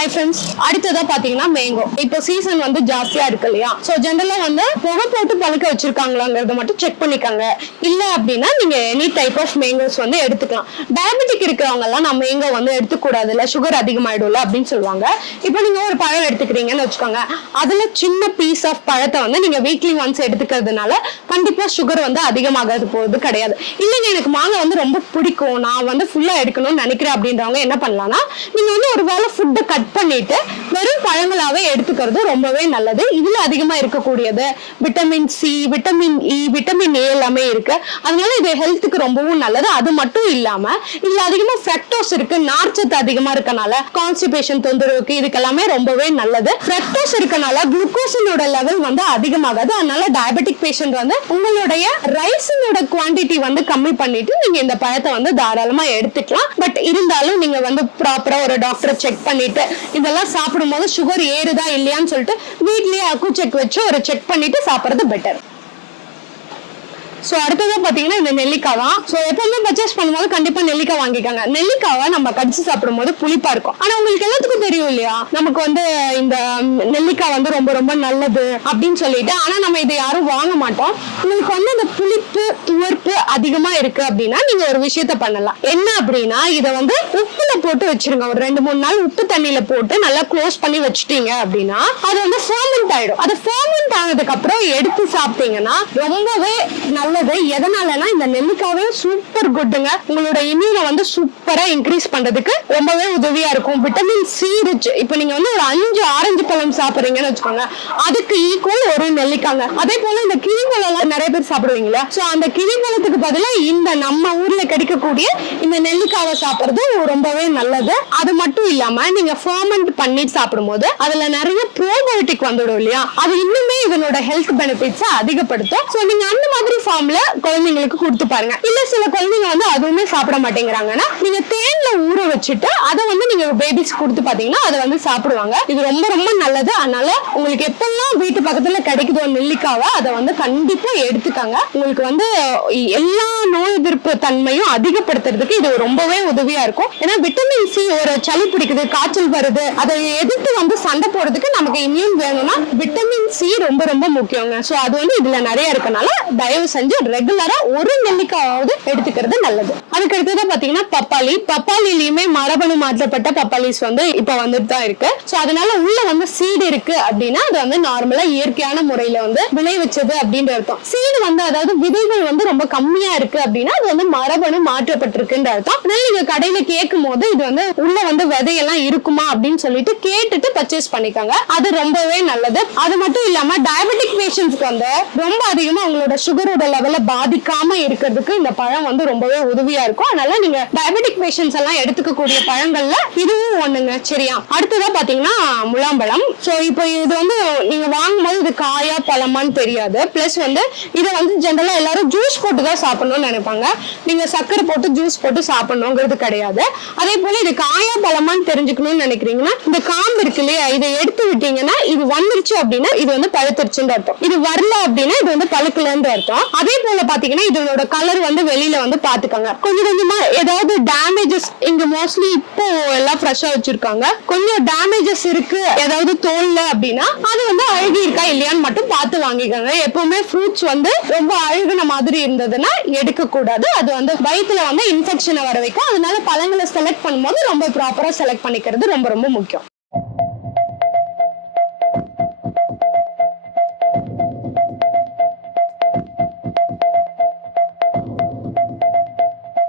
Hi friends அடுத்ததா பாத்தீங்கன்னா mango இப்போ சீசன் வந்து ஜாஸ்தியா இருக்கு இல்லையா? சோ ஜென்ரலா வந்து புகை போட்டு பழுக்க வச்சிருக்காங்களாங்கிறத மட்டும் செக் பண்ணிக்கோங்க. இல்ல அப்படின்னா நீங்க எனி டைப் ஆஃப் மேங்கோஸ் வந்து எடுத்துக்கலாம். டயபெட்டிக் இருக்கிறவங்க எல்லாம் நம்ம மேங்கோ வந்து எடுத்துக்கூடாது இல்ல சுகர் அதிகமாயிடும்ல அப்படின்னு சொல்லுவாங்க. இப்போ நீங்க ஒரு பழம் எடுத்துக்கிறீங்கன்னு வச்சுக்கோங்க. அதுல சின்ன பீஸ் ஆஃப் பழத்தை வந்து நீங்க வீக்லி ஒன்ஸ் எடுத்துக்கிறதுனால கண்டிப்பா சுகர் வந்து அதிகமாகாது போகிறது கிடையாது. இல்லைங்க எனக்கு மாங்காய் வந்து ரொம்ப பிடிக்கும். நான் வந்து ஃபுல்லா எடுக்கணும்னு நினைக்கிறேன் அப்படின்றவங்க என்ன பண்ணலாம்னா நீங்க வந்து ஒரு வேளை ஃபுட்டை கட் பண்ணிட்டு வெறும் பழங்களாவே எடுத்துக்கிறது ரொம்பவே நல்லது. இதுல அதிகமா இருக்கக்கூடியது vitamin C vitamin E vitamin A எல்லாமே இருக்கு. அதனால இது ஹெல்த்துக்கு ரொம்பவும் நல்லது. அது மட்டும் இல்லாம இதுல அதிகமா ஃப்ரக்டோஸ் இருக்கு. நார்ச்சத்து அதிகமா இருக்கனால கான்ஸ்டிபேஷன் தொந்தரவுக்கு இதுக்கெல்லாமே ரொம்பவே நல்லது. ஃப்ரக்டோஸ் இருக்கனால குளுக்கோஸினோட லெவல் வந்து அதிகமாகாது. அதனால டயபெட்டிக் பேஷண்ட் வந்து உங்களுடைய ரைஸினோட குவாண்டிட்டி வந்து கம்மி பண்ணிட்டு நீங்க இந்த பழத்தை வந்து தாராளமா எடுத்துக்கலாம். பட் இருந்தாலும் நீங்க வந்து ப்ராப்பரா ஒரு டாக்டரை செக் பண்ணிட்டு இதெல்லாம் சாப்பிடும்போது சுகர் ஏறுதா இல்லையான்னு சொல்லிட்டு வீட்லயே அக்கு செக் வச்சு ஒரு செக் பண்ணிட்டு சாப்பிடுறது பெட்டர் ஸோ அடுத்ததான் பார்த்தீங்கன்னா இந்த நெல்லிக்காய் தான். ஸோ எப்பவுமே பர்ச்சேஸ் பண்ணும்போது கண்டிப்பாக நெல்லிக்காய் வாங்கிக்கோங்க. நெல்லிக்காவை நம்ம கடிச்சு சாப்பிடும்போது புளிப்பா இருக்கும். ஆனால் உங்களுக்கு எல்லாத்துக்கும் தெரியும் இல்லையா? நமக்கு வந்து இந்த நெல்லிக்காய் வந்து ரொம்ப ரொம்ப நல்லது அப்படின்னு சொல்லிட்டு. ஆனால் நம்ம இதை யாரும் வாங்க மாட்டோம். உங்களுக்கு வந்து இந்த புளிப்பு துவர்ப்பு அதிகமாக இருக்கு அப்படின்னா நீங்க ஒரு விஷயத்த பண்ணலாம். என்ன அப்படின்னா இதை வந்து உப்புல போட்டு வச்சிருங்க. ஒரு ரெண்டு மூணு நாள் உப்பு தண்ணியில போட்டு நல்லா க்ளோஸ் பண்ணி வச்சுட்டீங்க அப்படின்னா அது வந்து ஃபர்மெண்ட் ஆயிடும். அது ஃபர்மெண்ட் ஆனதுக்கு அப்புறம் எடுத்து சாப்பிட்டீங்கன்னா ரொம்பவே நல்ல நல்லது எதனாலனா இந்த நெல்லிக்காவே சூப்பர் குட்டுங்க உங்களோட இம்யூனை வந்து சூப்பரா இன்க்ரீஸ் பண்றதுக்கு ரொம்பவே உதவியா இருக்கும். விட்டமின் சி ரிச் இப்போ நீங்க வந்து ஒரு அஞ்சு ஆரஞ்சு பழம் சாப்பிடுறீங்கன்னு வச்சுக்கோங்க. அதுக்கு ஈக்குவல் ஒரு நெல்லிக்காங்க. அதே போல இந்த கிளிப்பழம் எல்லாம் நிறைய பேர் சாப்பிடுவீங்களா? சோ அந்த கிளிப்பழத்துக்கு பதிலா இந்த நம்ம ஊர்ல கிடைக்கக்கூடிய இந்த நெல்லிக்காவை சாப்பிடுறது ரொம்பவே நல்லது. அது மட்டும் இல்லாம நீங்க ஃபர்மெண்ட் பண்ணி சாப்பிடும்போது அதுல நிறைய ப்ரோபயோட்டிக் வந்துடும் இல்லையா? அது இன்னுமே இதனோட ஹெல்த் பெனிஃபிட்ஸ் அதிகப்படுத்தும். சோ நீங்க அந்த மாதிரி ஃபார்ம்ல குழந்தைங்களுக்கு கொடுத்து பாருங்க. இல்ல சில குழந்தைங்க வந்து அதுவுமே சாப்பிட மாட்டேங்கிறாங்கன்னா நீங்க தேன்ல ஊற வச்சுட்டு அதை வந்து நீங்க பேபிஸ் கொடுத்து பாத்தீங்கன்னா அதை வந்து சாப்பிடுவாங்க. இது ரொம்ப ரொம்ப நல்லது. அதனால உங்களுக்கு எப்பெல்லாம் வீட்டு பக்கத்துல கிடைக்குதோ நெல்லிக்காவை அதை வந்து கண்டிப்பா எடுத்துக்காங்க. உங்களுக்கு வந்து எல்லா நோய் எதிர்ப்பு தன்மையும் அதிகப்படுத்துறதுக்கு இது ரொம்பவே உதவியா இருக்கும். ஏன்னா விட்டமின் சி ஒரு சளி பிடிக்குது காய்ச்சல் வருது அதை எதிர்த்து வந்து சண்டை போடுறதுக்கு நமக்கு இம்யூன் வேணும்னா விட்டமின் சி ரொம்ப ரொம்ப முக்கியங்க. சோ அது வந்து இதுல நிறைய இருக்கனால தயவு செஞ்சு ரெகுலரா ஒரு நெல்லிக்காயாவது எடுத்துக்கிறது நல்லது. அதுக்கு அடுத்தது பாத்தீங்கன்னா பப்பாளி. பப்பாளிலயுமே மரபணு மாற்றப்பட்ட பப்பாளிஸ் வந்து இப்ப வந்துட்டு தான் இருக்கு. சோ அதனால உள்ள வந்து சீடு இருக்கு அப்படின்னா அது வந்து நார்மலா இயற்கையான முறையில வந்து விளைவிச்சது அப்படின்ற அர்த்தம். சீடு வந்து அதாவது விதைகள் வந்து ரொம்ப கம்மியா இருக்கு அப்படின்னா அது வந்து மரபணு மாற்றப்பட்டிருக்குன்ற அர்த்தம். அதனால நீங்க கடையில கேட்கும் போது இது வந்து உள்ள வந்து விதையெல்லாம் இருக்குமா அப்படின்னு சொல்லிட்டு கேட்டுட்டு பர்ச்சேஸ் பண்ணிக்காங்க. அது ரொம்பவே நல்லது. அது மட்டும் இல்லாம டயபெட்டிக் பேஷண்ட்ஸ்க்கு வந்து ரொம்ப அதிகமா அவங்களோட சுகரோட லெவல பாதிக்காம இருக்கிறதுக்கு இந்த பழம் வந்து ரொம்பவே உதவியா இருக்கும். அதனால நீங்க டயபெட்டிக் பேஷன்ஸ் எல்லாம் எடுத்துக்கக்கூடிய பழங்கள்ல இதுவும் ஒண்ணுங்க. சரியா? அடுத்ததா பாத்தீங்கன்னா முலாம்பழம். சோ இப்போ இது வந்து நீங்க வாங்கும்போது இது காயா பழமான்னு தெரியாது. பிளஸ் வந்து இதை வந்து ஜென்ரலா எல்லாரும் ஜூஸ் போட்டு தான் சாப்பிடணும்னு நினைப்பாங்க. நீங்க சக்கரை போட்டு ஜூஸ் போட்டு சாப்பிடணுங்கிறது கிடையாது. அதே போல இது காயா பழமான்னு தெரிஞ்சுக்கணும்னு நினைக்கிறீங்கன்னா இந்த காம்பு இருக்கு இல்லையா? இதை எடுத்து விட்டீங்கன்னா இது வந்துருச்சு அப்படின்னா இது வந்து பழுத்துருச்சுன்னு அர்த்தம். இது வரல அப்படின்னா இது வந்து பழுக்கலன்ற அர்த்தம். அதே அதே போல பாத்தீங்கன்னா இதனோட கலர் வந்து வெளியில வந்து பாத்துக்கோங்க. கொஞ்சம் கொஞ்சமா ஏதாவது டேமேஜஸ் இங்க மோஸ்ட்லி இப்போ எல்லாம் ஃப்ரெஷ்ஷா வச்சிருக்காங்க. கொஞ்சம் டேமேஜஸ் இருக்கு ஏதாவது தோல்ல அப்படின்னா அது வந்து அழுகி இருக்கா இல்லையான்னு மட்டும் பார்த்து வாங்கிக்கோங்க. எப்பவுமே ஃப்ரூட்ஸ் வந்து ரொம்ப அழுகுன மாதிரி இருந்ததுன்னா எடுக்க கூடாது. அது வந்து வயிற்றுல வந்து இன்ஃபெக்ஷனை வர வைக்கும். அதனால பழங்களை செலக்ட் பண்ணும்போது ரொம்ப ப்ராப்பரா செலக்ட் பண்ணிக்கிறது ரொம்ப ரொம்ப முக்கியம்.